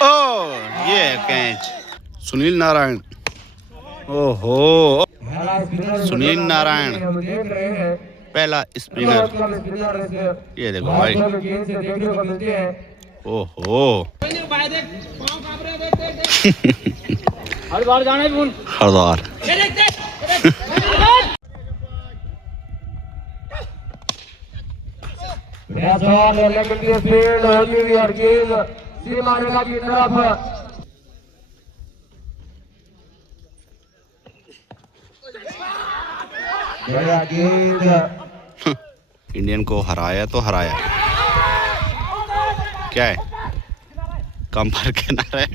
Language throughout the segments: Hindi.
ओ ये कैच सुनील नारायण। ओहो सुनील नारायण पहला स्पिनर। ये देखो भाई। ओहो हरद्वार। फील्ड होती हुई और गेंद सीमा रेखा की तरफ। इंडियन को हराया तो हराया, क्या है कम पर किनारे।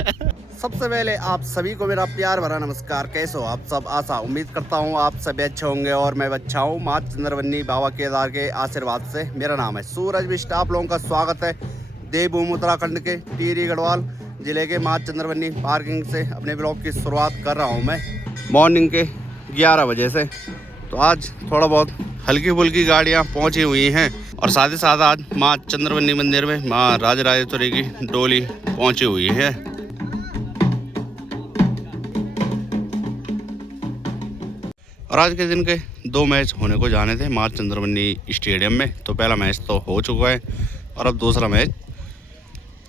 सबसे पहले आप सभी को मेरा प्यार भरा नमस्कार। कैसे हो आप सब? आशा उम्मीद करता हूँ आप सभी अच्छे होंगे और मैं अच्छा हूँ। माँ चंद्रवनी बाबा केदार के आशीर्वाद से। मेरा नाम है सूरज बिष्ट। आप लोगों का स्वागत है देवभूमि उत्तराखंड के टिहरी गढ़वाल जिले के माँ चंद्रवनी पार्किंग से अपने ब्लॉग की शुरुआत कर रहा हूँ मैं मॉर्निंग के 11 बजे से। तो आज थोड़ा बहुत हल्की फुल्की गाड़ियाँ पहुँची हुई हैं और साथ ही साथ आज माँ चंद्रवनी मंदिर में माँ राजराजेश्वरी की डोली पहुँची हुई है। और आज के दिन के 2 मैच होने को जाने थे माँ चंद्रवनी स्टेडियम में। तो पहला मैच तो हो चुका है और अब दूसरा मैच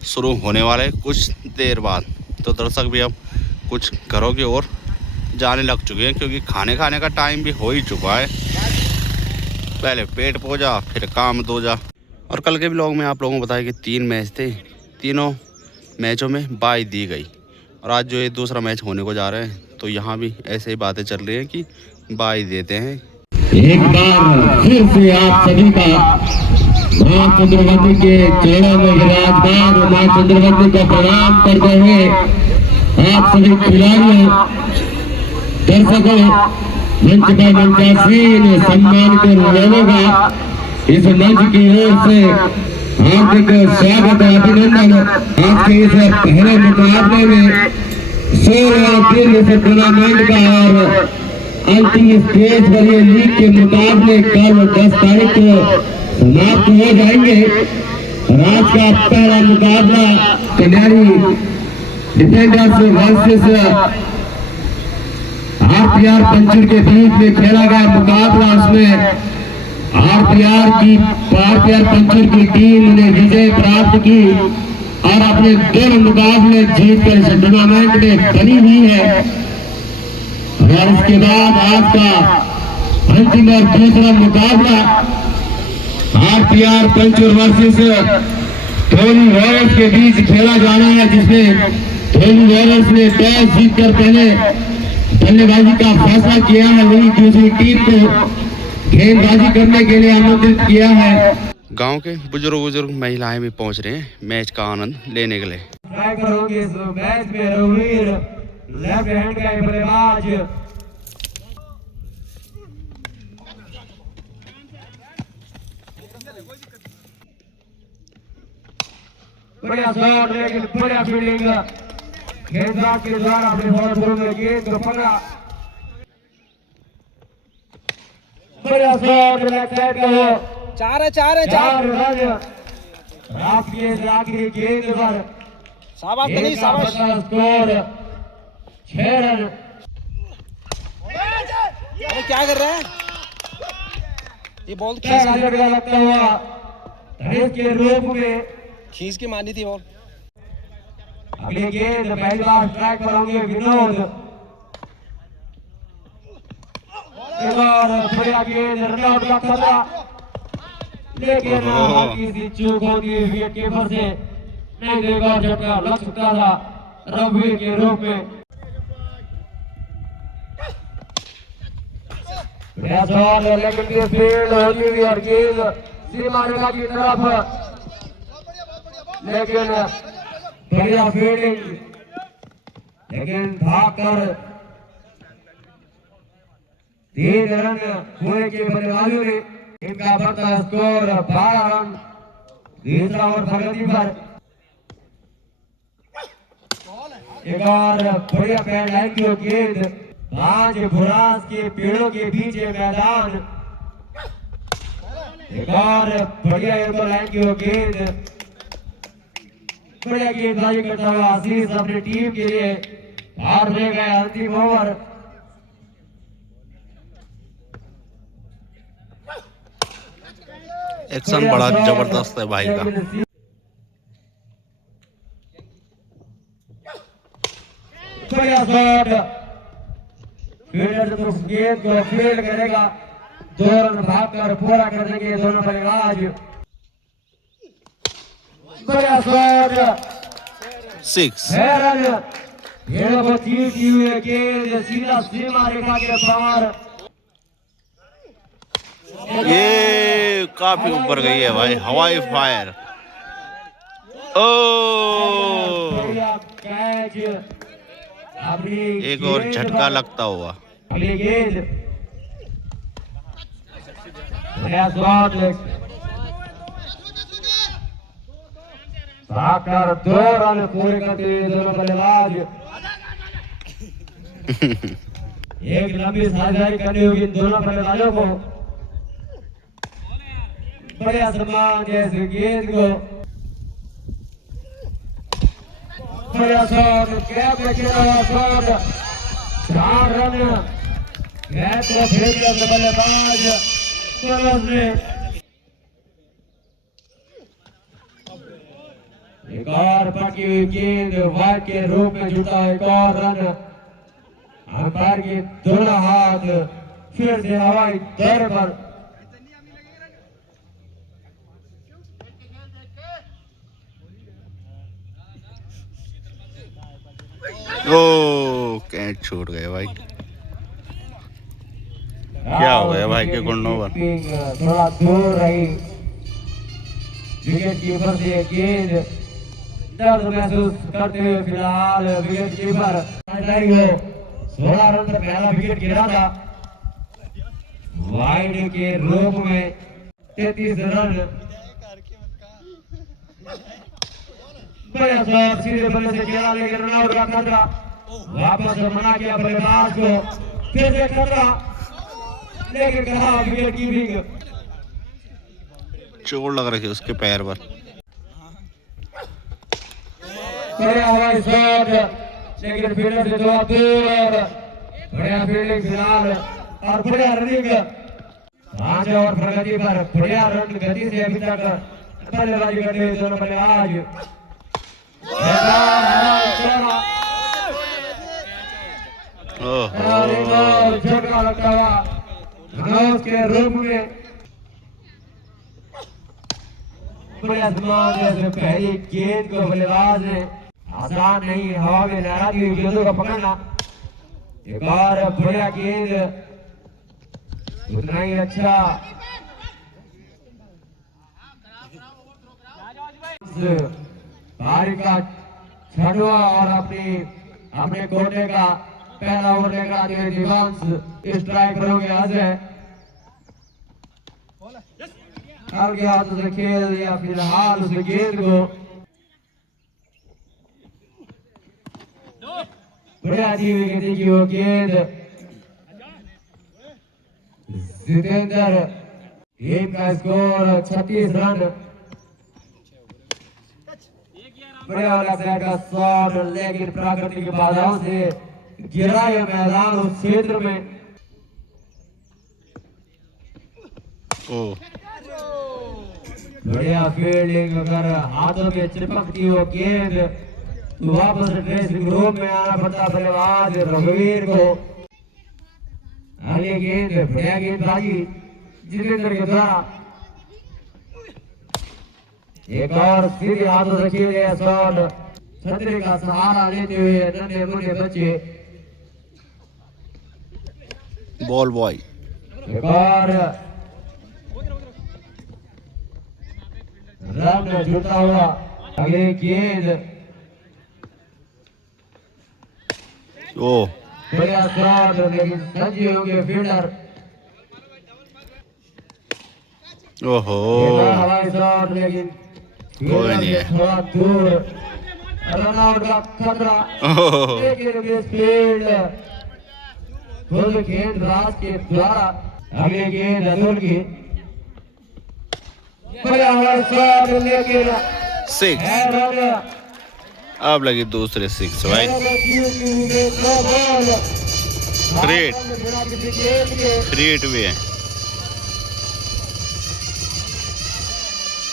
शुरू होने वाला है कुछ देर बाद। तो दर्शक भी अब कुछ घरों की ओर जाने लग चुके हैं क्योंकि खाने का टाइम भी हो ही चुका है। पहले पेट पूजा फिर काम दूजा। और कल के ब्लॉग में आप लोगों को बताया कि 3 मैच थे, तीनों मैचों में बाई दी गई। और आज जो ये दूसरा मैच होने को जा रहे हैं तो यहाँ भी ऐसे ही बातें चल रही हैं कि बाई देते हैं। एक बार फिर से आप सभी का माँ चंद्रवती के चरणों में विराजमान माँ चंद्रवती का प्रणाम करते हुए आप सभी खिलाड़ियों दर्शकों मंच का मंचासीन सम्मान के लोगों का इस मंच की ओर से हार्दिक स्वागत अभिनंदन। आज के इस पहले मुकाबले में 16 टूर्नामेंट का और अंतिम स्टेज पर ये लीग के मुकाबले कल 10 तारीख को समाप्त हो जाएंगे। आज का पहला मुकाबला कन्यारी डिफेंडर्स वर्सेस आरपीआर पंचुर के बीच में खेला गया मुकाबला। उसमें आरपीआर पंचुर की टीम ने विजय प्राप्त की और अपने 2 मुकाबले जीतकर इस टूर्नामेंट में बनी हुई है। और इसके बाद आज का अंतिम और दूसरा मुकाबला आरपीआर पंचुर वर्सेस धोनी वॉरियर्स के बीच खेला जाना है, जिसमें धोनी वॉरियर्स ने टॉस जीतकर पहले बल्लेबाजी का फैसला किया है, वही दूसरी टीम को गेंदबाजी करने के लिए आमंत्रित किया है। गांव के बुजुर्ग महिलाएं भी पहुंच रहे हैं मैच का आनंद लेने के लिए। इस मैच में रघुवीर लेफ्ट हैंड का बल्लेबाज बढ़िया शॉट लेकिन बढ़िया फील्डिंग गेंदबाज के द्वारा अपने बॉल में गेंद को पकड़ा। बढ़िया शॉट लेग साइड का वो 4 रन रात के आखिरी गेंद पर शाबाश स्कोर 6 रन। क्या कर रहा है ये बॉल? लगता हुआ धनेश के रूप में खींच के मारनी थी बॉल। अगली गेंद पहली बार स्ट्राइक पर होंगे विनोद। एक और बढ़िया गेंद रनआउट का खतरा, लेकिन हल्की सी चूक होती हुई विकेट कीपर से नहीं देगा। झटका लग सकता था रघुवीर के रूप में। लेकिन फील्ड होती हुई और गेंद सीमा रेखा की तरफ, लेकिन बढ़िया फील्डिंग, लेकिन भागकर 3 रन हुए के बल्लेबाजों ने इनका बढ़ता स्कोर 12 रन। तीसरा ओवर प्रगति पर एक और बढ़िया पैड लाइन की गेंद 5 बुरास के पेड़ों के बीच मैदान। एक और बढ़िया लाइन की गेंद बढ़िया गेंदबाजी करता हुआ आशीष अपनी टीम के लिए हार ले गए अंतिम ओवर। एक्शन बड़ा जबरदस्त है भाई का। बढ़िया शॉट, फील्डर जब उस गेंद को फील्ड करेगा 2 रन भागकर पूरा कर देंगे दोनों बल्लेबाज। बढ़िया शॉट, 6। 6 रन। ये लोग जीती हुई गेंद सीधा सीमा रेखा के पार। ये काफी ऊपर गई है भाई, हवाई फायर। ओ कैच, एक और झटका लगता हुआ। अगली गेंद, नया शॉट, भागकर 2 रन पूरे करते हुए दोनों बल्लेबाज। एक लंबी साझेदारी करनी होगी इन दोनों बल्लेबाजों को। बढ़िया सम्मान जैसे गेंद को, बढ़िया शॉट, कैच में खेला हुआ शॉट, 4 रन। कैच को फेंक दिया बल्लेबाज सरस ने। एक और पटकी हुई गेंद वाइड के रूप में जुटा, एक और रन। अंपायर के दोनों हाथ फिर से हवाई दर पर। ओ कैच छूट गए भाई। क्या हो गया भाई के गुंडोवर? थोड़ा दूर रही विकेट कीपर से गेंद, दर्द महसूस करते हुए फिलहाल विकेट कीपर 16 रन पर पहला विकेट गिरा था वाइड के रूप में। 33 रन। बढ़िया शॉट, सीधे बल्ले से खेला लेकिन रनआउट का खतरा। वापस मना किया बल्लेबाज को, फिर से खतरा लेकिन कहा विकेट कीपिंग। चोट लग रही है उसके पैर पर। बढ़िया हवाई शॉट लेकिन फील्डर से थोड़ा दूर। बढ़िया फील्डिंग फिलहाल और बढ़िया रनिंग। 5 ओवर प्रगति पर बढ़िया रन गति से अभी तक बल्लेबाजी करते हुए दोनों बल्लेबाज। झटका लगता हुआ घास के रूप में। बढ़िया सम्मान जैसे पहली गेंद को बल्लेबाज ने आसान नहीं हवा में लहराती हुई गेंदों को पकड़ना। एक और बढ़िया गेंद, उतना ही अच्छा। पारी का 6वां और अपने कोटे का पहला ओवर लेकर आते हुए दिवांश स्ट्राइक करोगे अजय। हल्के हाथों से खेल दिया फिलहाल उस गेंद को। बढ़िया दी हुई गति की वो गेंद। जितेंद्र, टीम का स्कोर 36 रन। बढ़िया वाला साइड का शॉट लेकिन प्राकृतिक बाधाओं से गिरा यह मैदान उस क्षेत्र में। बढ़िया फील्डिंग, अगर हाथों में चिपकती हो गेंद तो वापस ड्रेसिंग रूम में आना पड़ता बल्लेबाज रघुवीर को। अगली गेंद, बढ़िया गेंदबाजी जितेंद्र के द्वारा। एक और सीधे हाथों से किया गया शॉट, छतरी का सहारा लेते हुए नन्हे मुन्ने बच्चे। Ball boy. एक और रन जुटा हुआ। अगली गेंद, ओ बढ़िया शॉट लेकिन सजी होंगे फील्डर। ओहो हवाई शॉट लेकिन कोई नहीं है। थोड़ा दूर। रनआउट का खतरा ओहो। लेकिन फील्ड खुद गेंदबाज के द्वारा। अगली गेंद अतुल की, बढ़िया हवाई शॉट लेकिन 6। रन अब लगी दूसरे 6 भाई। क्रिएट भी है।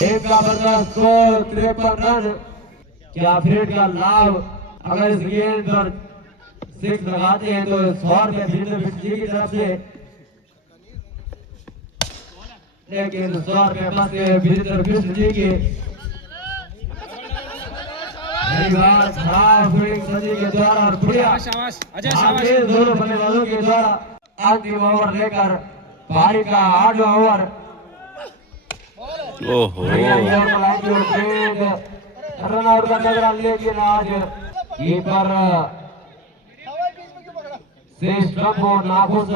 एक का बदला स्कोर 53 रन। क्या फ्रेड का लाभ अगर इस गेंद पर 6 लगाते हैं तो 100 रुपए बिजली की तरफ से, लेकिन 100 रुपए फंसे बिजली की के द्वारा और दोनों बल्लेबाजों के द्वारा अंतिम ओवर लेकर पारी का 8वां ओवर। ओहो रन आउट का नजर, लेकिन आज कीपर से स्टंप और नाखुश।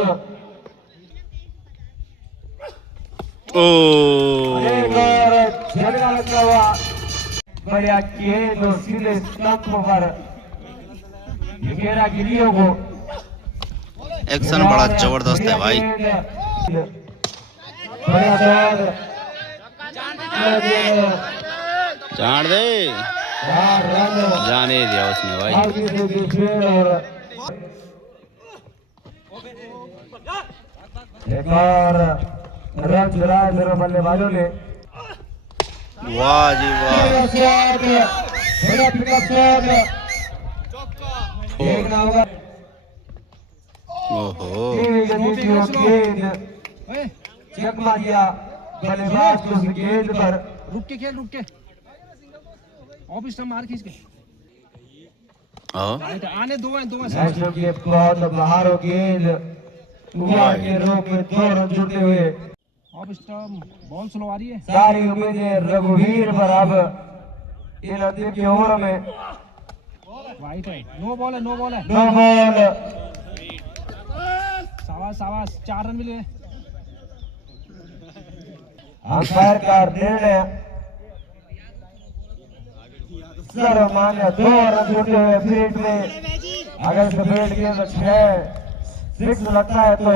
झटका लगता हुआ बढ़िया किए तो सीधे स्टंप पर घेरा गिलियों को। एक्शन बड़ा जबरदस्त है भाई। बढ़िया शॉट, चाड़ दे, जाने दिया उसने भाई। एक और रन चुराया मेरे बल्लेबाजों ने। वाह जी वाह। ओहो चकमा दिया बल्लेबाज को गेंद पर। रुक के खेल, रुक के ऑफ स्टंप मार खींच के आने दो के बहुत बाहर हो गेंद के रोक में 2 रन जुटे हुए। ऑफ स्टंप बॉल स्लो आ रही है। सारी उम्मीदें रघुवीर पर अब इन अंतिम के ओवर में। वाइट है, नो बॉल है, नो बॉल है। No ball. शाबाश 4 रन मिले। अंपायर का निर्णय सर्वमान्य। 2 रन जुटे हुए फील्ड में। अगर फील्ड के अंदर 6 लगता है तो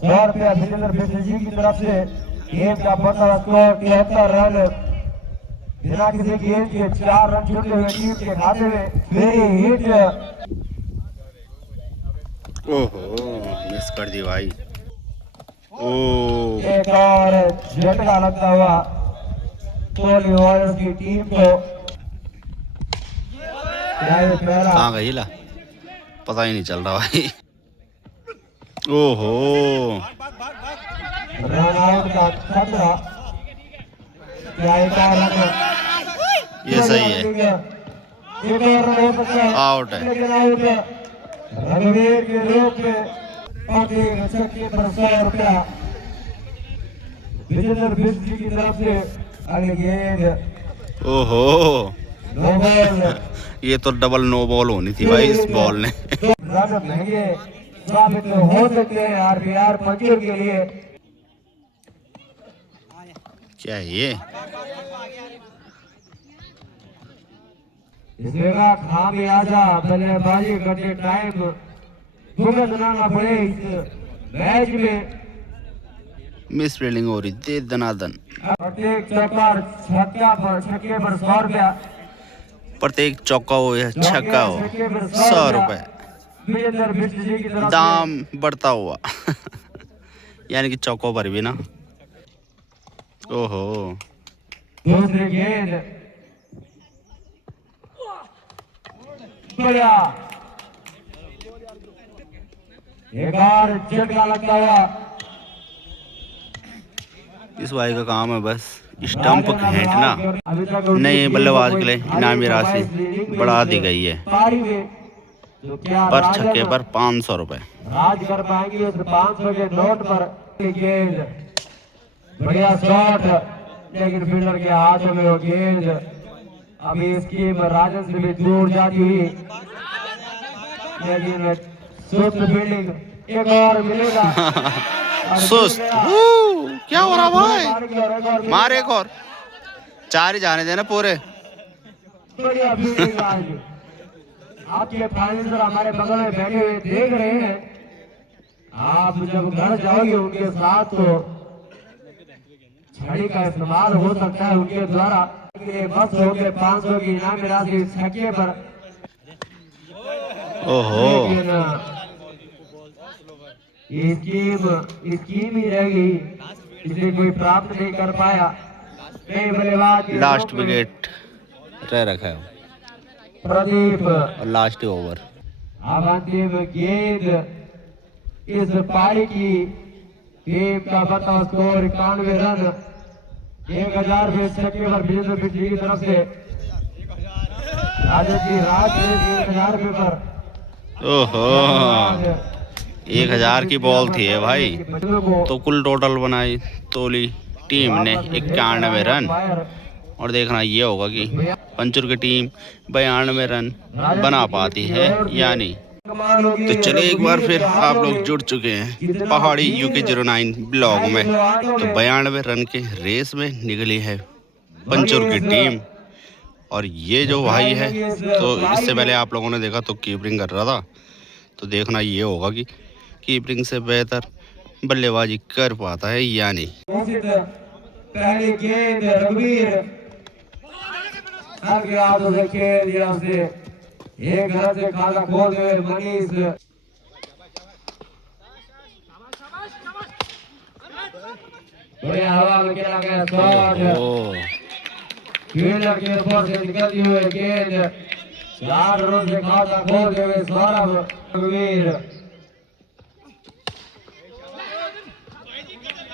100 रुपया विजेंद्र बिजली जी की तरफ से। गेम का बड़ा स्कोर 73 रन। बिना किसी गेम के 4 रन जुटे हुए टीम के खाते में। Very hit. ओहो मिस कर दी भाई। ओ एक और झटका लगता हुआ कोहली वॉरियर्स की टीम को। कहाँ गई ला, पता ही नहीं चल रहा भाई। ओहो रन आउट का खतरा। क्या एक और रन? ये सही है, एक और रन हो सकता है। आउट है। लेकिन आउट है। रणवीर के रूप में छक्के पर 100 रुपया विजेंद्र बिजली की तरफ से। अगली गेंद ओहो नो बॉल। ये तो डबल नो बॉल होनी थी भाई इस बॉल ने। रन महंगे साबित हो सकते हैं आरबीआर मंजूर के लिए। क्या है ये? इस जगह खामियाजा बल्लेबाजी करते टाइम भुगतना पड़े इस मैच में। मिस फील्डिंग हो रही थी दनादन। प्रत्येक छक्के पर 100 रुपया। प्रत्येक चौका हो या छक्का हो 100 रुपए विजेंद्र बिजली की तरफ से। दाम बढ़ता हुआ यानी कि चौकों पर भी ना। ओहो दूसरी गेंद बढ़िया। एक और झटका लगता हुआ। इस भाई का काम है बस स्टंप खींचना। नए बल्लेबाज के लिए इनामी राशि बढ़ा दी गई है पर छक्के पर 500 रुपए। राज कर पाएंगे उस 500 के नोट पर। गेंद बढ़िया शॉट, लेकिन फील्डर के हाथों में वो गेंद। अभी इसकी राजन से भी दूर जाती हुई, लेकिन सुस्त फील्डिंग। एक और मिलेगा। सुस्त क्या हो रहा भाई? मार एक और, 4 ही जाने देना पूरे। बढ़िया फील्डिंग आज। आपके फाइनेंसर हमारे बगल में बैठे हुए देख रहे हैं। आप जब घर जाओगे उनके साथ तो छड़ी का इस्तेमाल हो सकता है उनके द्वारा। बस हो गए 500 की इनामी राशि छक्के पर ओहो स्कीम ही रह गई, इसे कोई प्राप्त नहीं कर पाया। कई बल्लेबाज लास्ट विकेट रह रखा है प्रदीप और लास्ट ओवर। अब अंतिम गेंद इस पारी की टीम का बता स्कोर 91 रन। 1000 रुपये छक्के पर विजेंद्र बिजली की तरफ से राजू की राज 1000 रुपये पर। ओहो 1000 की बॉल थी है भाई, तो कुल टोटल बनाई तोली टीम ने 91 रन। और देखना ये होगा कि पंचुर की टीम 92 रन बना पाती है या नहीं। तो चलिए एक बार फिर आप लोग जुड़ चुके हैं पहाड़ी यूके 09 ब्लॉग में। तो 92 रन के रेस में निकली है पंचुर की टीम। और ये जो भाई है, तो इससे पहले आप लोगों ने देखा तो कीपरिंग कर रहा था, तो देखना ये होगा कि कीपरिंग से बेहतर बल्लेबाजी कर पाता है या नहीं। पहली गेंद रघुवीर आगे हाथों से खेल दिया उसने, एक रन से खाता खोल गए मनीष। बड़े हवा में खेला गया शॉट, फील्डर के ऊपर से निकलती हुई गेंद 4 रन से खाता खोल गए सौरभ रघुवीर।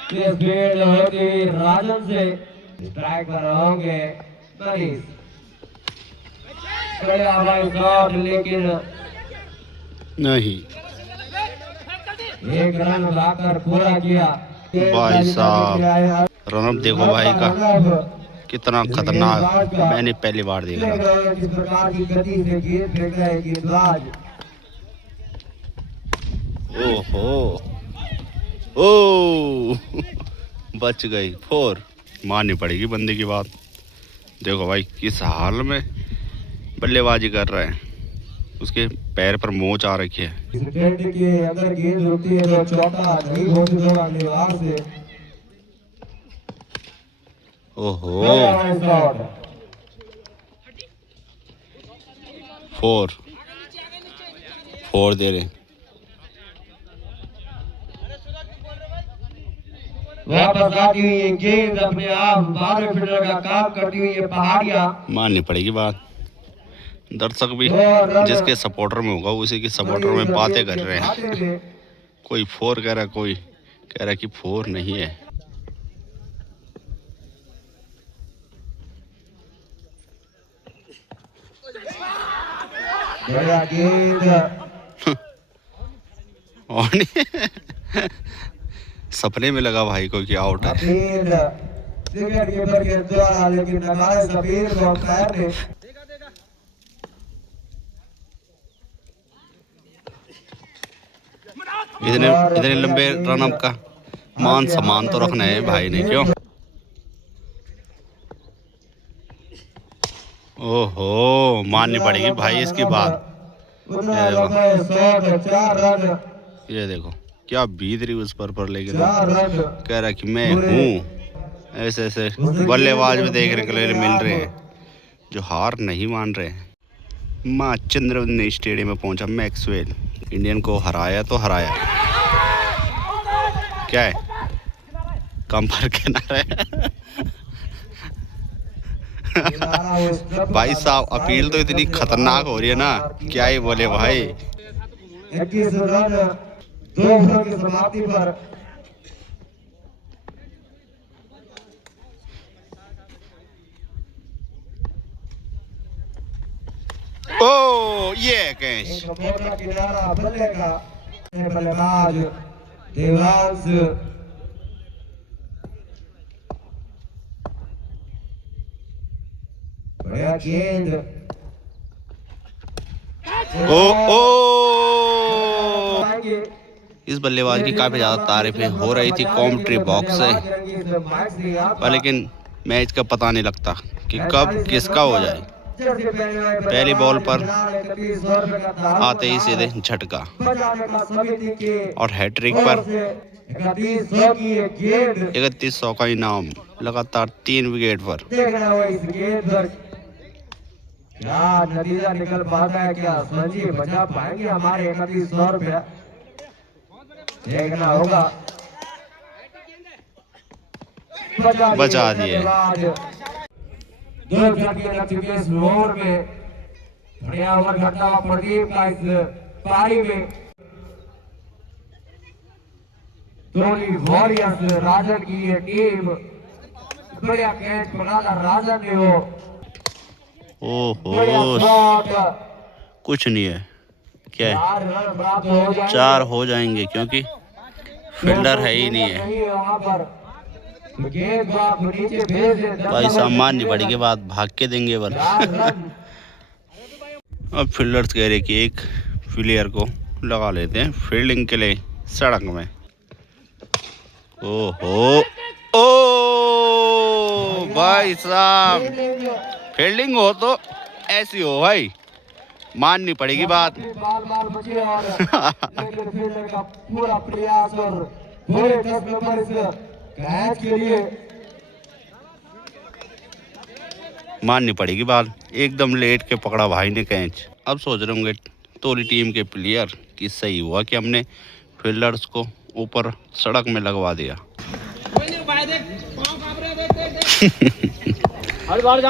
इस फील्ड होती हुई राजन से स्ट्राइक पर होंगे मनीष। बड़े हवाई शॉट लेकिन नहीं। एक रन लाकर पूरा किया। भाई साहब रनअप देखो भाई का कितना खतरनाक, मैंने पहली बार देखा। किस प्रकार की गति से गेंद फेंक रहे गेंदबाज। ओहो ओ बच गई 4। माननी पड़ेगी बंदे की बात। देखो भाई किस हाल में बल्लेबाजी कर रहे हैं, उसके पैर पर मोच आ रखी है। अगर गेंद रुकती है तो चौका नहीं घोषित होगा गेंदबाज से। ओहो 4 दे रहे। वापस आती हुई ये गेंद अपने आप 12 फील्डर का काम करती हुई ये पहाड़ियां। माननी पड़ेगी बात। दर्शक भी जिसके सपोर्टर में होगा उसी के सपोर्टर में बातें कर रहे हैं। कोई 4 कह रहा है, कोई कह रहा है कि 4 नहीं है। बढ़िया गेंद और नहीं सपने में लगा भाई को कि आउट है। विकेट कीपर के द्वारा, लेकिन नगाड़े सफीर को अंपायर ने इतने लंबे रनअप का मान सम्मान तो रखना है भाई ने, क्यों। ओहो माननी पड़ेगी भाई इसकी बात। ये देखो क्या बीत रही उस पर लेकिन कह रहा कि मैं हूँ। ऐसे ऐसे बल्लेबाज भी देखने के लिए मिल रहे हैं जो हार नहीं मान रहे हैं। माँ चंद्रवंदनी स्टेडियम में पहुंचा मैक्सवेल, इंडियन को हराया तो हराया। क्या है कम पर किनारे भाई साहब अपील तो इतनी खतरनाक हो रही है ना, क्या ही बोले भाई। 21 रन 2 ओवर की समाप्ति पर ओ ये कैच। किनारा बल्ले का बल्लेबाज देवांश बढ़िया गेंद। ओ इस बल्लेबाज की काफी ज्यादा तारीफें हो रही थी कॉमेंट्री बॉक्स से, पर लेकिन मैच का पता नहीं लगता कि कब किसका हो जाए। पहली बॉल पर आते ही सीधे झटका और हैट्रिक पर 3100 का इनाम लगातार 3 विकेट पर। क्या नतीजा निकल पाता है? क्या संजी बचा पाएंगे हमारे 3100 रुपया? देखना होगा। बचा दिए। 2 झटके लग चुके इस ओवर में। बढ़िया ओवर करता हुआ प्रदीप का इस पारी में। धोनी वॉरियर्स राजन की ये टीम, बढ़िया कैच पकड़ा था राजन ने। वो बढ़िया ओहो, शॉट। कुछ नहीं है। क्या है? 4 रन प्राप्त हो जाएंगे। 4 हो जाएंगे क्योंकि फील्डर है ही नहीं है। वहाँ पर गेंद को आप नीचे भेज दें। भाई सामान नहीं पड़ेगी, बात भाग के देंगे बल। 4 रन। अब फील्डर्स कह रहे कि एक प्लेयर को लगा लेते हैं फील्डिंग के लिए सड़क में। ओहो, ओ भाई साहब, फील्डिंग हो तो ऐसी हो भाई, माननी पड़ेगी बात। बाल बचे और लेकिन फील्डर का पूरा प्रयास और पूरे 10 नंबर इस कैच के लिए माननी पड़ेगी बात। एकदम लेट के पकड़ा भाई ने कैच। अब सोच रहे होंगे तोरी टीम के प्लेयर कि सही हुआ कि हमने फील्डर्स को ऊपर सड़क में लगवा दिया। हरद्वार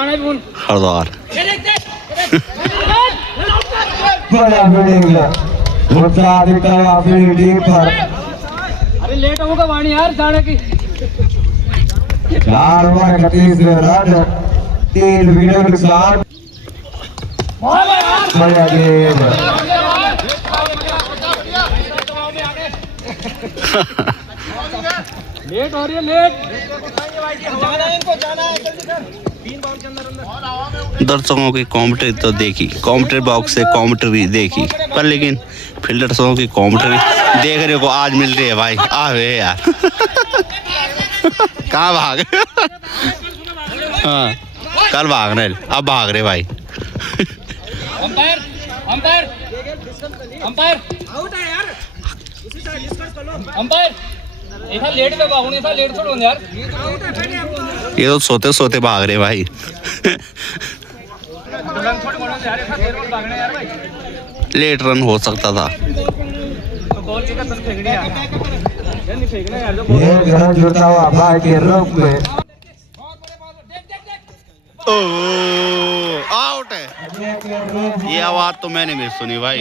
बड़ा फील्डिंग उत्साह दिखता हुआ फील्डिंग पर। अरे लेट होगा वाणी यार जाने की। 4 ओवर 31 रन, 3 विकेट के साथ। बढ़िया गेंद। लेट हो रही है, लेट जाना है इनको, जाना है जल्दी कर। 3 बॉल के अंदर दर्शकों की कॉमेंट्री तो देखी, कॉमेंट्री बॉक्स से कॉमेंट्री देखी, पर लेकिन फील्डर्सों की कॉमेंट्री देखने को आज मिल रही है भाई। आवे यार कहाँ भाग हाँ, कल भाग रहे, अब भाग रहे भाई। अंपायर अंपायर अंपायर आउट है यार, उसी तरह डिस्कस कर लो। अंपायर ऐसा लेट पे भागूं, ऐसा लेट छोड़ो यार। ये तो सोते सोते भाग रहे भाई। रन छोड़ बोलो यार, ऐसा देर में भागना यार भाई। लेट रन हो सकता था। तो बॉल की का तन फेंकनी यार, नहीं फेंकना यार। जो ये रन जुड़ता हुआ भाई के रूप में। ओह, आउट है। ये आवाज तो मैंने भी सुनी भाई।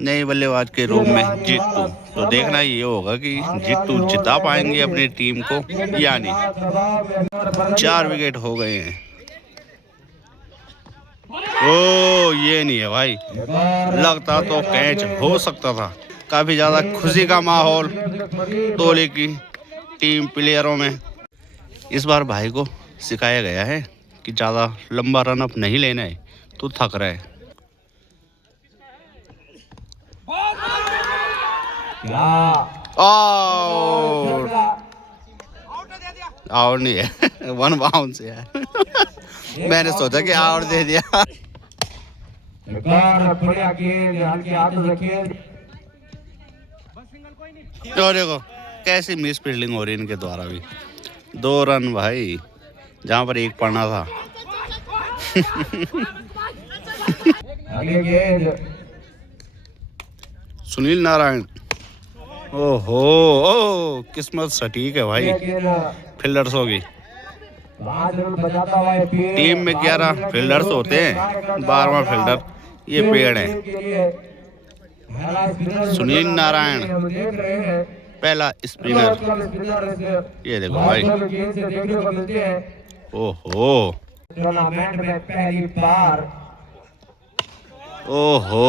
नई बल्लेबाज के रूप में जीतू, तो देखना ये होगा कि जीतू जिता पाएंगे अपनी टीम को या नहीं। 4 विकेट हो गए हैं। ओ ये नहीं है भाई, लगता तो कैच हो सकता था। काफी ज्यादा खुशी का माहौल तोले की टीम प्लेयरों में। इस बार भाई को सिखाया गया है कि ज्यादा लंबा रन अप नहीं लेना है, तो थक रहा है। आउट, आउट नहीं है, 1 बाउंस है। मैंने सोचा कि आउट दे दिया। और देखो कैसी मिस फील्डिंग हो रही है इनके द्वारा भी। 2 रन भाई, जहां पर 1 पड़ना था। सुनील नारायण, ओहो, ओ किस्मत सटीक है भाई फील्डर्स होगी। टीम में 11 फील्डर्स होते हैं, 12वां फील्डर ये पेड़ है। सुनील नारायण पहला स्पिनर, ये देखो भाई। ओहो टूर्नामेंट में पहली बार। ओहो,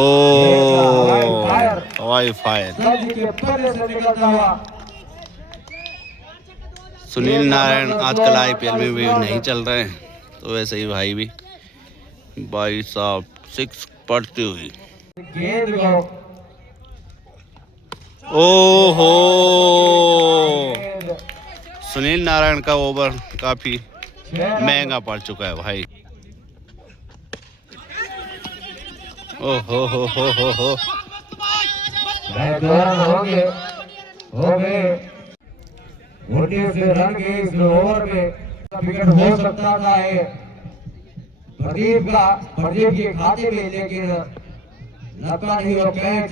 हवाई फायर। सुनील नारायण आजकल IPL में भी नहीं चल रहे हैं, तो वैसे ही भाई भी भाई साहब 6 पड़ती हुई। ओहो, सुनील नारायण का ओवर काफी महंगा पड़ चुका है भाई। ओहो हो। दौरान हो गए 19 रन के इस ओवर में विकेट हो सकता था प्रदीप के खाते में, लेकिन लगता नहीं वो कैच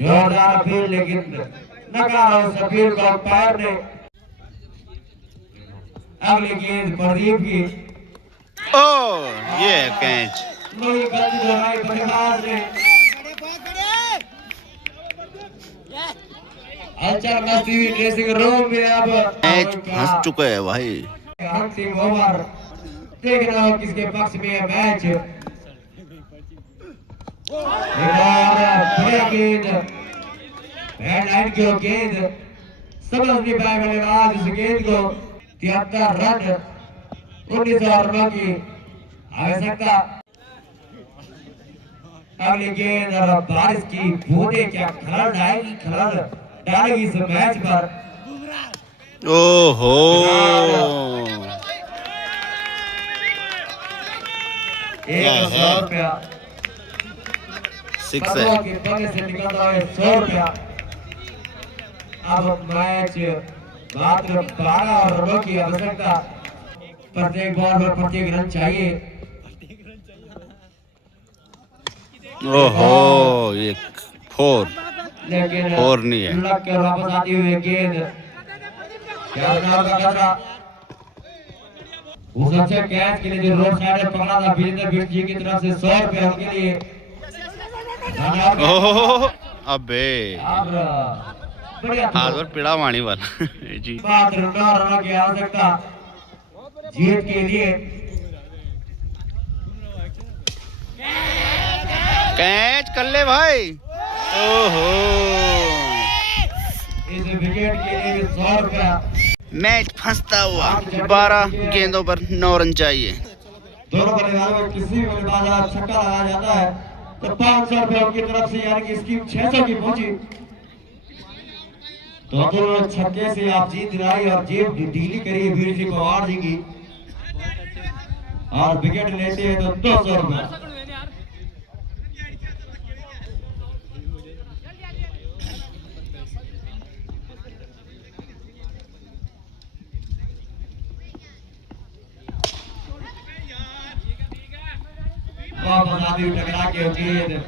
जोरदार अपील, लेकिन नकारा सफीर को अंपायर ने। अगली गेंद प्रदीप की, ओ ये कैच। नई गति दोहराई बल्लेबाज ने। हलचल मचती हुई ड्रेसिंग रूम में अब मैच फंस चुका है भाई। अंतिम ओवर, देखना हो किसके पक्ष में है मैच। एक और बढ़िया गेंद, बैटलाइन की गेंद, समझ नहीं पाए बल्लेबाज इस गेंद को। 73 रन 19 रनों की आवश्यकता। अगली गेंद और बारिश की बूंदें क्या खलल डालेगी इस मैच पर। ओहो 100 रुपया 6 है। के पन्ने से निकल रहा है 100 रुपया। अब मैच मात्र 12 रनों की आवश्यकता। प्रत्येक बॉल पर प्रत्येक रन चाहिए। ओहो ये 4 लेकिन 4 नहीं है। लग के वापस आती हुई गेंद, क्या का खतरा। उस अच्छे कैच के लिए जो रोड साइड में पकड़ा था वीरेंद्र बिष्ट जी की तरफ से 100 रुपए उनके लिए। ओहो अबे अब बढ़िया हाथ पर पीड़ा मानी वाला जी। मात्र 9 रनों की आवश्यकता जीत के लिए। कैच कर ले भाई। ओहो इस विकेट के लिए 100 रुपया। मैच फंसता हुआ 12 गेंदों पर 9 रन चाहिए। दोनों बल्लेबाजों में किसी भी बल्लेबाज का छक्का लगाया जाता है तो 500 रुपए उनकी तरफ से, यानी कि स्कीम 600 की पहुंची। तो दोनों छक्के से आप जीत दिलाई और जेब ढीली करिए वीर जी को अवार्ड देंगी और विकेट लेते हैं तो 200 रुपया। वापस आती हुई टकरा के गेंद,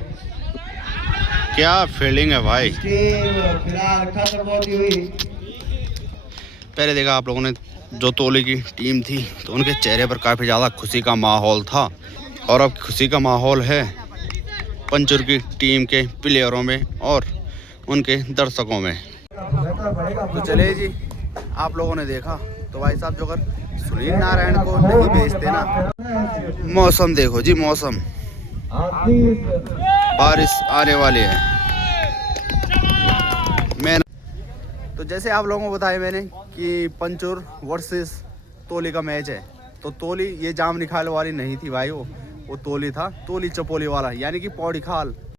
क्या फील्डिंग है भाई। फिलहाल खत्म होती हुई। पहले देखा आप लोगों ने जो तोली की टीम थी तो उनके चेहरे पर काफ़ी ज़्यादा खुशी का माहौल था, और अब खुशी का माहौल है पंचुर की टीम के प्लेयरों में और उनके दर्शकों में। तो चलिए जी, आप लोगों ने देखा तो भाई साहब जो अगर सुनील नारायण को नहीं भेजते ना, मौसम देखो जी, मौसम बारिश आने वाली है। मैं तो जैसे आप लोगों को बताया मैंने कि पंचुर वर्सेस तोली का मैच है, तो तोली ये जाम निखाल वाली नहीं थी भाई, वो तोली था, तोली चपोली वाला, यानी कि पौड़ी खाल।